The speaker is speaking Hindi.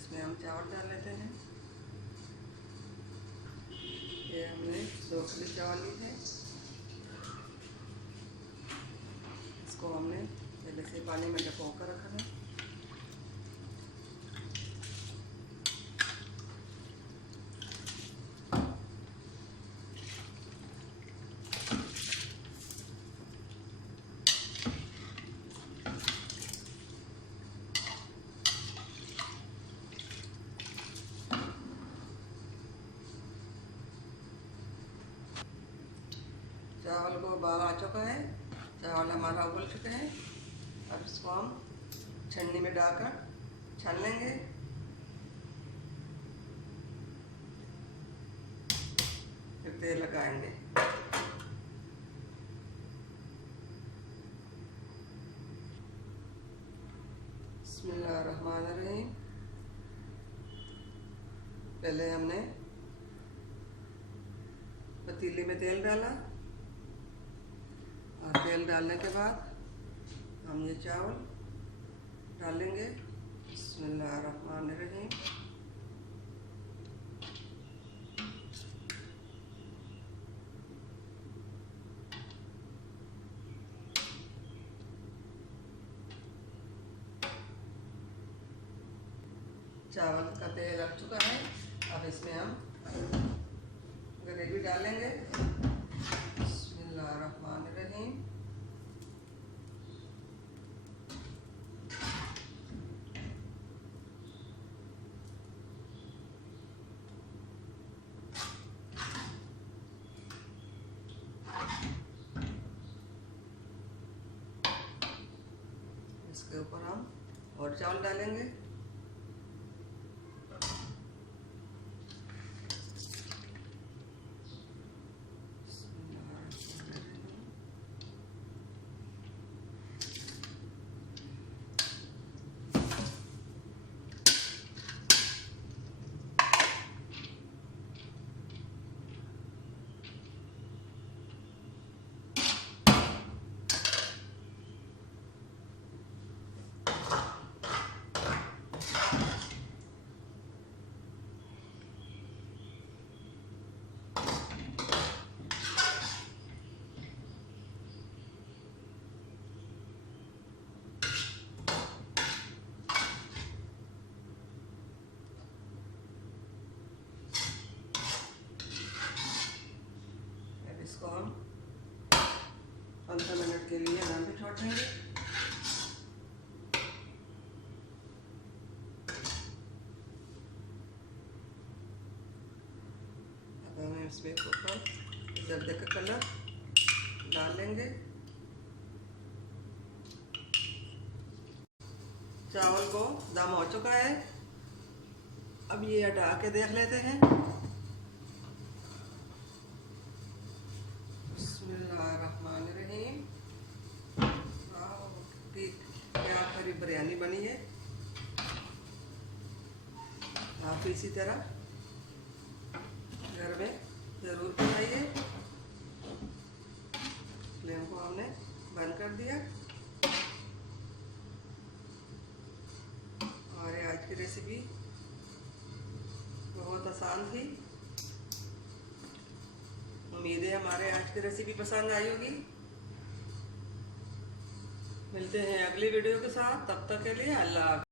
इसमें हम चावल डाल लेते हैं। ये हमने 2 किलो चावल ली है। इसको हमने पहले से पानी में डुबो कर रखा है। चावल को उबाल आ चुका है, चावल हमारा उबल चुके हैं। अब इसको हम छन्नी में डालकर छान लेंगे। फिर तेल लगाएंगे। बिस्मिल्लाहिर्रहमानिर्रहीम। पहले हमने पतीले में तेल डाला और तेल डालने के बाद हम ये चावल डालेंगे। बिस्मिल्लाहिर्रहमानिर्रहीम। चावल का तेल लग चुका है। अब इसमें हम ग्रेवी डालेंगे। बिस्मिल्लाहिर्रहमानिर्रहीम। इसके ऊपर हम और चावल डालेंगे। इसको हम 15 मिनट के लिए दम पे छोड़ देंगे। अब हम इसमें ऊपर जर्दे का कलर डाल लेंगे। चावल को दम हो चुका है। अब ये हटा के देख लेते हैं। बिस्मिल्लाहिर्रहमानिर्रहीम। क्या करी बिरयानी बनी है। आप इसी तरह घर में ज़रूर बनाइए। फ्लेम को हमने बंद कर दिया और ये आज की रेसिपी बहुत आसान थी। उम्मीद है हमारे आज की रेसिपी पसंद आई होगी। मिलते हैं अगली वीडियो के साथ, तब तक के लिए अल्लाह हाफ़िज़।